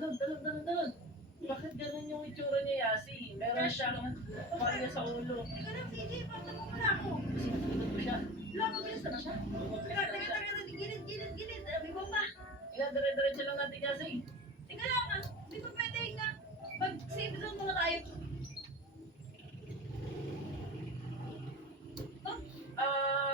Dalog. Bakit ganun yung itsura niya, Yasi? Meron siyang barya sa ulo. Teka lang, CJ, paano mo wala ako? Sinusunod mo siya. Wala, mabilis na siya. Teka, gilid. May bomba. Dire-diretso lang natin, Yasi. Teka lang, hindi pa pwede na. Mag-save zone muna tayo.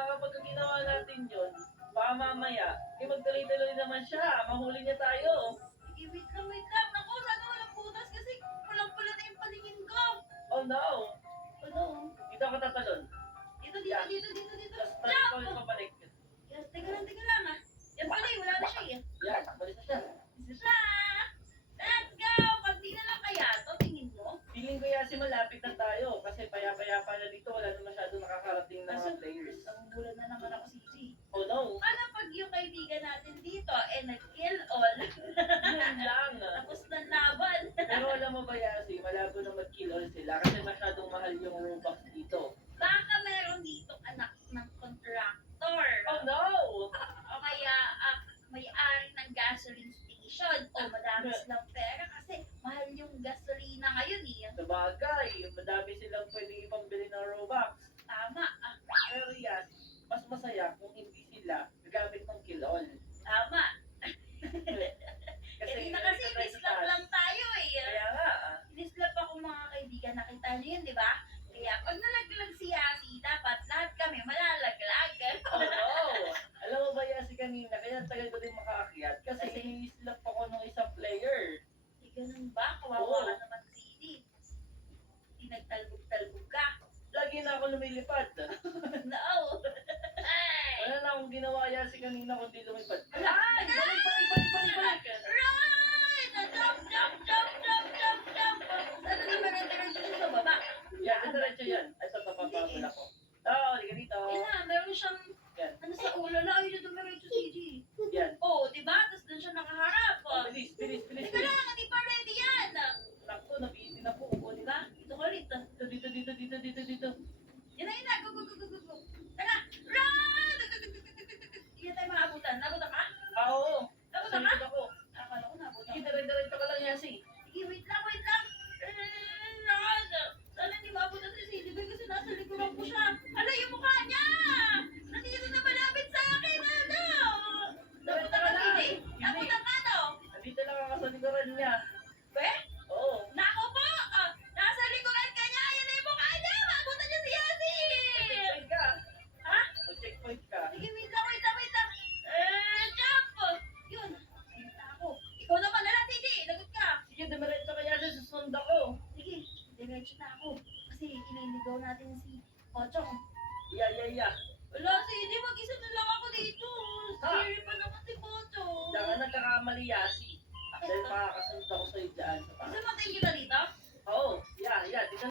Kapag ginawa natin yun, baka mamaya, magtuloy-tuloy naman siya. Mahuli niya tayo. Sige, wait lang. Naku, sana walang butas kasi pulang-pula na yung paningin ko. Oh no! Ano? Dito ako tatalon. Dito. Tapos balik ko Jump! yung pabalik. Yes, teka lang. Yan pala wala na siya eh. Yan, balik na siya. Isa siya. Let's go! Pagdi na lang kaya to, tingin mo? Feeling ko, Yasi, malapit na tayo. Kasi paya-paya pa na dito, wala na masyado nakakarating na mga players. Ang bulan na naman ako, CJ. Oh no! Ano pag yung kaibigan natin dito, nag-kill all? Yun lang. Tapos na laban. Pero alam mo ba, Yasi, malabo na mag-kill all sila kasi masyadong mahal yung Robux dito. Baka meron dito anak ng contractor. Oh no! O kaya may-ari ng gasoline station. O madami silang pera kasi mahal yung gasolina ngayon eh. Sabagay, madami silang pwedeng ipambili ng Robux. Tama. Pero Yasi, mas masaya kung hindi sila gagamit ng kill all. Tama. Kasi na kasi nislap lang tayo eh. Kaya nga, Nislap ako mga kaibigan. Nakita niyo yun, di ba? Kaya pag nalaglag si Yasi, dapat lahat kami malalaglag. oh no! Alam mo ba, Yasi, kanina, kaya tagal ko din makaakyat kasi hinislap ako ng isang player. Eh, ganun ba? Kawawa ka naman si Edie. Di nagtalbog-talbog ka. Lagi na ako lumilipad. No! Ay! Wala na akong ginawa, Yasi, kanina kundi lumipad. Ala! Ay! Balik! Right! Jump! Sana naman nag-diretso siya sa baba? Yan, diretso yan. Ay, ito, papapabal ako. Halika dito. Ayun na, meron siyang Yan. ano sa ulo na. Ayun na dumiretso si G. Yan. Oh, di ba? Tapos doon siya nakaharap. Bilis. Teka lang, hindi pa ready yan. Naku, nabitin na po. Kukunin Di ba? Dito ka ulit. Dito. Yan na. Go. Tara! Run! Hindi tayo maabutan. Nabutan ka? Oo. Nabutan ka? Salikod ako. Akala ko nabutan. Sige, diretso ka lang, Yasi. Sige, wait lang. Run! Sana hindi maabutan si Cindy Boy kasi nasa likuran ko siya. Ala, yung mukha niya! Nandito na malapit sa akin. Ano? Nabutan ka, Cindy? Nabutan ka, no? Nandito lang ako sa likuran niya. Be? Oo. Nako po! Nasa likuran ka niya! Ayan na yung mukha niya! Maabutan niya si Yasi! Mag-checkpoint ka. Ha? Mag-checkpoint ka. Sige, wait lang. Jump! Yun, nakita ako. Ikaw naman na lang, Cindy. Lagot ka. Sige, diretso ka, Yasi. Susunod ako. Sige, diretso na ako. Kasi iniligaw natin si Ochong. Yeah. Wala, Cindy. Mag-isa na lang ako dito. Scary pa naman si Ochong. Diyan ka nagkakamali, Yasi. Dahil makakasunod ako sa'yo dyan. Gusto mo tingin kita dito? Oo. Yeah. Dito